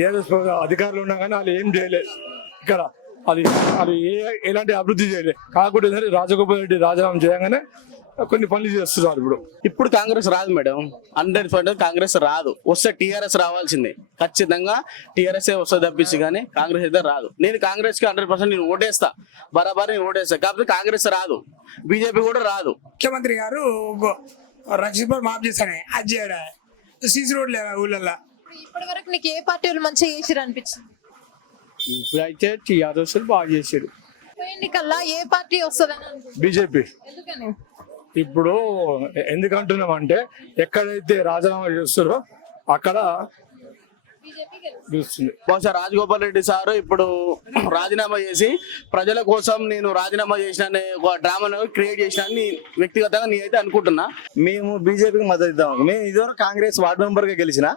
TRS అధికారులు ఉన్నా కానీ వాళ్ళు ఏం చేయలేదు ఇక్కడ. అది అది ఎలాంటి అభివృద్ధి చేయలేదు. కాకపోతే రాజగోపాల్ రెడ్డి రాజీనామా చేయగానే కొన్ని పనులు చేస్తున్నారు. ఇప్పుడు కాంగ్రెస్ రాదు మేడం, 100% కాంగ్రెస్ రాదు. వస్తే టీఆర్ఎస్ రావాల్సిందే, ఖచ్చితంగా టీఆర్ఎస్ వస్తుంది తప్పించి కానీ కాంగ్రెస్ అయితే రాదు. నేను కాంగ్రెస్ కి 100% నేను ఓటేస్తా, బరాబర్ నేను ఓటేస్తా. కాకపోతే కాంగ్రెస్ రాదు, బీజేపీ కూడా రాదు. ముఖ్యమంత్రి గారు రక్షణ మాఫ్ చేస్తానే, అది చేయడా సీసీ రోడ్ లేదా ఊళ్ళల్లో. ఇప్పటి వరకు నీకు ఏ పార్టీ వాళ్ళు మంచిగా చేసిరు అనిపించింది? ఇప్పుడైతే టీఆర్ఎస్ బాగా చేశాడు. ఎన్నికల్లా ఏ పార్టీ వస్తుందని అనుకుంటున్నారు? బీజేపీ. ఎందుకని? ఇప్పుడు ఎందుకంటున్నామంటే ఎక్కడైతే రాజీనామా చేస్తారో అక్కడ గెలుస్తుంది. బహుశా రాజగోపాల్ రెడ్డి సార్ ఇప్పుడు రాజీనామా చేసి ప్రజల కోసం నేను రాజీనామా చేసిన ఒక డ్రామాను క్రియేట్ చేసిన వ్యక్తిగతంగా నేనైతే అనుకుంటున్నా. మేము బీజేపీకి మద్దతు ఇద్దాం. మేము ఇదివరకు కాంగ్రెస్ వార్డు మెంబర్ గా గెలిచిన,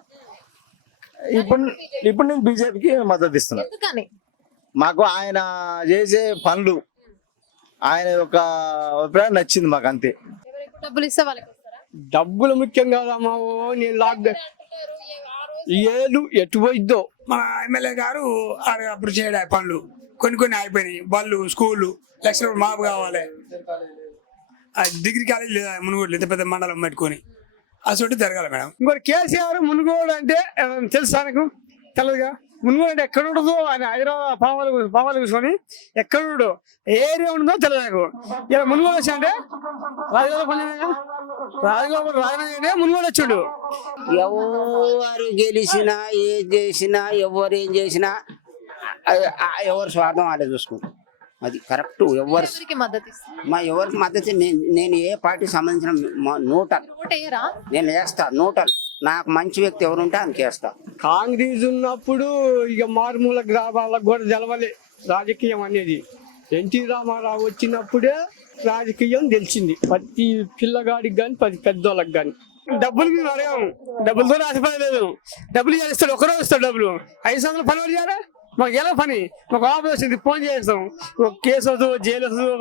ఇప్పుడు నేను బీజేపీకి మద్దతు ఇస్తున్నా. ఎందుకని? మాకు ఆయన చేసే పనులు, ఆయన యొక్క అభిప్రాయం నచ్చింది మాకు, అంతే. డబ్బులు ఇస్తే వాళ్ళకి వస్తారా? డబ్బులు ముఖ్యం కాదమ్మా. నేను లాక్డౌన్ ఏళ్ళు ఎటు పోయిద్దో. మన ఎమ్మెల్యే గారు అప్పుడు చేయడా పనులు కొన్ని అయిపోయినాయి. బళ్ళు, స్కూళ్ళు, లక్షల మాపు కావాలి. డిగ్రీ కాలేజ్ లేదా మునుగోడు ఇంత పెద్ద మండలం పెట్టుకొని అసలు జరగాలి మేడం. ఇంకోటి కేసీఆర్ మునుగోడు అంటే తెలుసా నాకు? తెలదుగా. మునుగోడు అంటే ఎక్కడ ఉండదు, ఆయన హైదరాబాద్ పావాలు కూర్చొని ఎక్కడ ఉండడు, ఏ ఏరియా ఉంటుందో తెలియదు నాకు. ఇలా మునుగోడు వచ్చా అంటే రాజగోపాల్ రాజధాని మునుగోడు వచ్చాడు. ఎవరు గెలిచినా ఏం చేసినా ఎవరు ఏం చేసినా ఎవరు స్వార్థం వాళ్ళే చూసుకుంటారు. అది కరెక్ట్. ఎవరికి మద్దతు ఇస్తారు? ఎవరికి మద్దతు నేను ఏ పార్టీకి సంబంధించిన నోటల్ నేను వేస్తా. నోటల్ నాకు మంచి వ్యక్తి ఎవరుంటే ఆయనకి వేస్తా. కాంగ్రెస్ ఉన్నప్పుడు ఇక మారుమూల గ్రామాలకు కూడా తెలవలే రాజకీయం అనేది. ఎన్టీ రామారావు వచ్చినప్పుడే రాజకీయం తెలిసింది ప్రతి పిల్లగాడికి కానీ ప్రతి పెద్దోళ్ళకి కానీ. డబ్బులు మేము అడగాము, డబ్బులతో ఆశపడలేదు. డబ్బులు చేస్తాడు, ఒకరోజు ఇస్తాడు డబ్బులు. 500 పని చేయాలా? మాకు ఎలా పని? మాకు ఆఫర్ వచ్చింది, ఫోన్ చేస్తాం. ఒక కేసు వస్తుంది, జైలు వస్తుంది,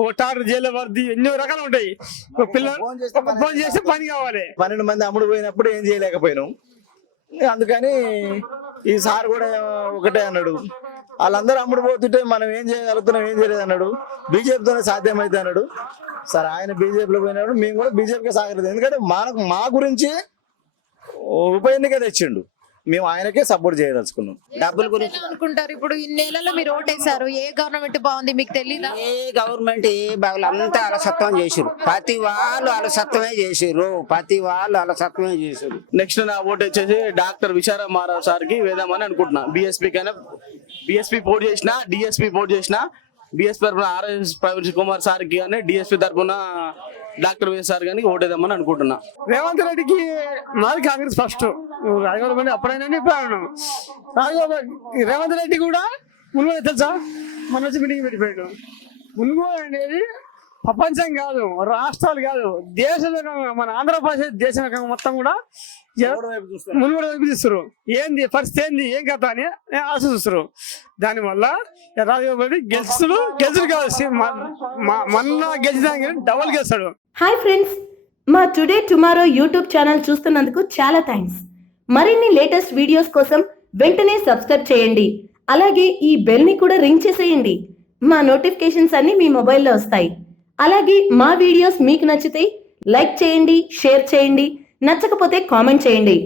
ఒక టాటర్ జైలు పడుతుంది, ఎన్నో రకాలు ఉంటాయి. పిల్లలు ఫోన్ చేస్తే పని కావాలి. 12 మంది అమ్ముడు పోయినప్పుడు ఏం చేయలేకపోయినాం. అందుకని ఈ సార్ కూడా ఒకటే అన్నాడు, వాళ్ళందరూ అమ్ముడు పోతుంటే మనం ఏం చేయగలుగుతున్నాం, ఏం చేయలేదు అన్నాడు. బీజేపీతోనే సాధ్యమైతే అన్నాడు. సరే, ఆయన బీజేపీలో పోయినాడు, మేము కూడా బీజేపీకి సాగలేదు. ఎందుకంటే మా గురించి ఉప ఎన్నిక తెచ్చిండు, మేము ఆయనకే సపోర్ట్ చేయదలుచుకున్నాం. డబ్బుల గురించి అనుకుంటారు. ఇప్పుడు ఇన్నేళ్లలో మీరు ఓటేశారు, ఏ గవర్నమెంట్ బాగుంది మీకు తెలీదా? ఏ గవర్నమెంట్ ఏ బాగులు అంతా అలసత్వం చేసారు. ప్రతి వాళ్ళు అలసత్వమే చేసారు. నెక్స్ట్ నా ఓటు వచ్చేసి డాక్టర్ విశారామారావు సార్కి వేద్దామని అనుకుంటున్నా. బీఎస్పీ పోటీ చేసిన, డిఎస్పీ పోటీ చేసిన. బిఎస్పీ తరఫున ఆర్ఎస్ ప్రవీణ్ కుమార్ సార్కి కానీ, డిఎస్పీ తరఫున డాక్టర్ వైఎస్ఆర్ గారికి ఓటేద్దామని అనుకుంటున్నా. రేవంత్ రెడ్డికి మాది కాంగ్రెస్ ఫస్ట్. రాజగోపాల్ అప్పుడైనా రేవంత్ రెడ్డి కూడా మునుగోడు తెలుసా? మన వచ్చి మీటింగ్ పెట్టిపోయాడు. మునుగోడు అనేది ప్రపంచం కాదు, రాష్ట్రాలు కాదు, దేశవ్యాప్తంగా మన ఆంధ్రప్రదేశ్ దేశవ్యాప్తంగా మొత్తం కూడా మునుగోడు వైపు చూస్తారు. ఏంది పరిస్థితి, ఏంది ఏం కథ అని ఆలోచిస్తారు. దానివల్ల రాజగోపాల్ రెడ్డి గెలుచుడు కాదు, మొన్న గెలిచిన డబల్ గెలుస్తాడు. హాయ్ ఫ్రెండ్స్, మా టుడే టుమారో యూట్యూబ్ ఛానల్ చూస్తున్నందుకు చాలా థ్యాంక్స్. మరిన్ని లేటెస్ట్ వీడియోస్ కోసం వెంటనే సబ్స్క్రైబ్ చేయండి. అలాగే ఈ బెల్ ని కూడా రింగ్ చేసేయండి. మా నోటిఫికేషన్స్ అన్ని మీ మొబైల్లో వస్తాయి. అలాగే మా వీడియోస్ మీకు నచ్చితే లైక్ చేయండి, షేర్ చేయండి, నచ్చకపోతే కామెంట్ చేయండి.